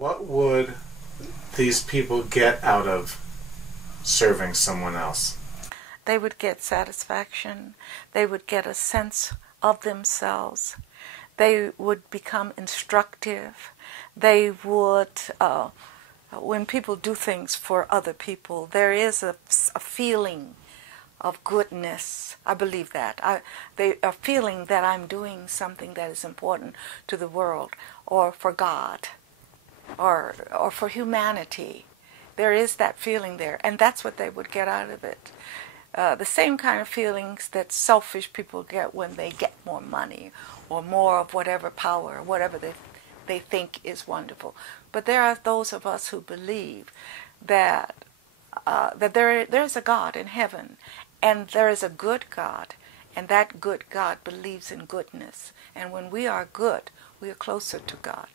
What would these people get out of serving someone else? They would get satisfaction. They would get a sense of themselves. They would become instructive. They would, when people do things for other people, there is a feeling of goodness. I believe that. They are feeling that I'm doing something that is important to the world, or for God, or for humanity. There is that feeling there, and that's what they would get out of it. The same kind of feelings that selfish people get when they get more money or more of whatever power, or whatever they think is wonderful. But there are those of us who believe that there is a God in heaven, and there is a good God, and that good God believes in goodness. And when we are good, we are closer to God,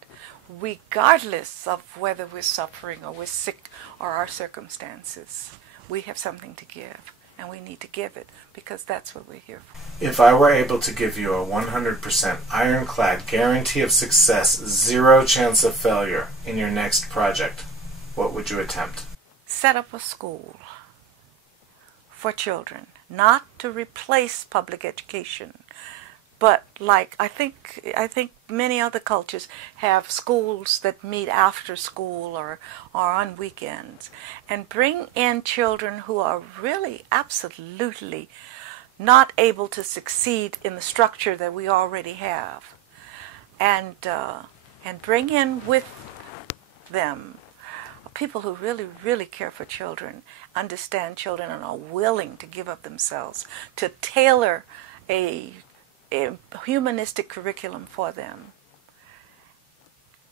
regardless of whether we're suffering or we're sick or our circumstances. We have something to give, and we need to give it, because that's what we're here for. If I were able to give you a 100% ironclad guarantee of success, zero chance of failure in your next project, what would you attempt? Set up a school for children, not to replace public education, but like I think many other cultures have schools that meet after school or on weekends, and bring in children who are really absolutely not able to succeed in the structure that we already have, and bring in with them people who really, really care for children, understand children, and are willing to give up themselves to tailor a humanistic curriculum for them.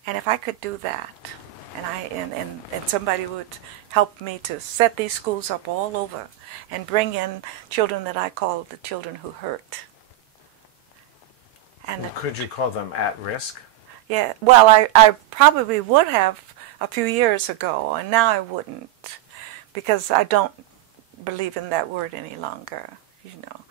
And if I could do that, and somebody would help me to set these schools up all over and bring in children that I call the children who hurt. And well, could you call them at risk? Yeah, well, I probably would have a few years ago, and now I wouldn't, because I don't believe in that word any longer, you know.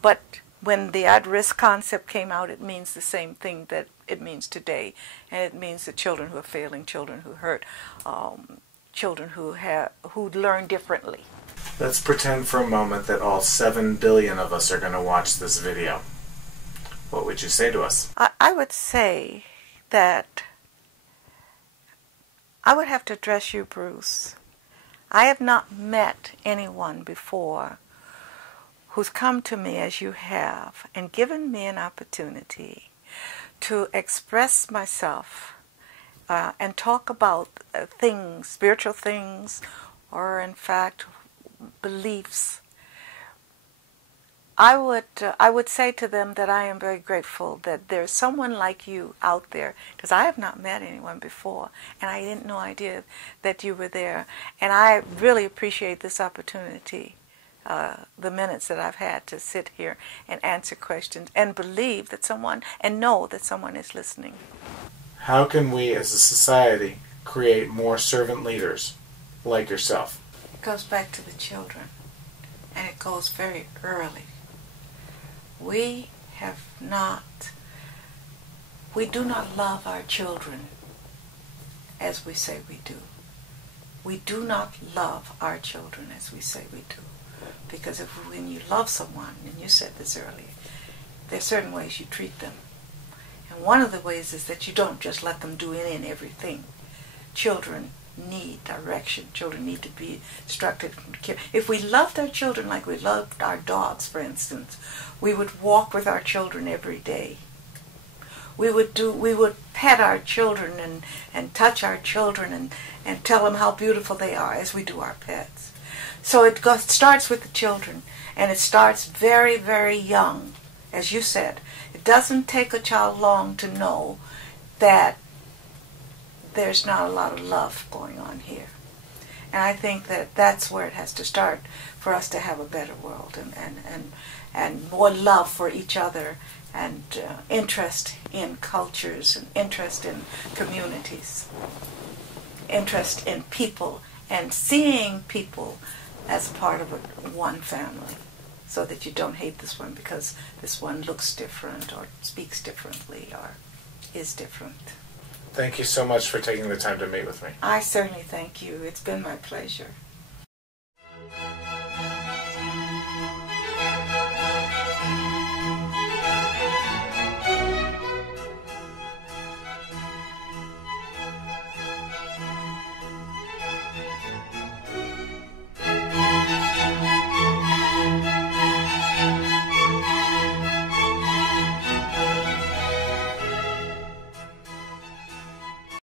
But when the at-risk concept came out, it means the same thing that it means today, and it means the children who are failing, children who hurt, children who learn differently. Let's pretend for a moment that all 7 billion of us are going to watch this video. What would you say to us? I would say that I would have to address you, Bruce. I have not met anyone before who's come to me as you have and given me an opportunity to express myself and talk about things, spiritual things, or in fact beliefs. I would say to them that I am very grateful that there's someone like you out there, because I have not met anyone before, and I didn't know idea that you were there, and I really appreciate this opportunity, the minutes that I've had to sit here and answer questions and believe that someone, and know that someone is listening. How can we as a society create more servant leaders like yourself? It goes back to the children, and it goes very early. We do not love our children as we say we do. We do not love our children as we say we do. Because when you love someone, and you said this earlier, there are certain ways you treat them. And one of the ways is that you don't just let them do any and everything. Children need direction. Children need to be instructed. If we loved our children like we loved our dogs, for instance, we would walk with our children every day. We would pet our children and touch our children and tell them how beautiful they are as we do our pets. So it starts with the children, and it starts very, very young. As you said, it doesn't take a child long to know that there's not a lot of love going on here. And I think that that's where it has to start for us to have a better world, and more love for each other, and interest in cultures, and interest in communities, interest in people, and seeing people as part of one family, so that you don't hate this one because this one looks different or speaks differently or is different. Thank you so much for taking the time to meet with me. I certainly thank you. It's been my pleasure.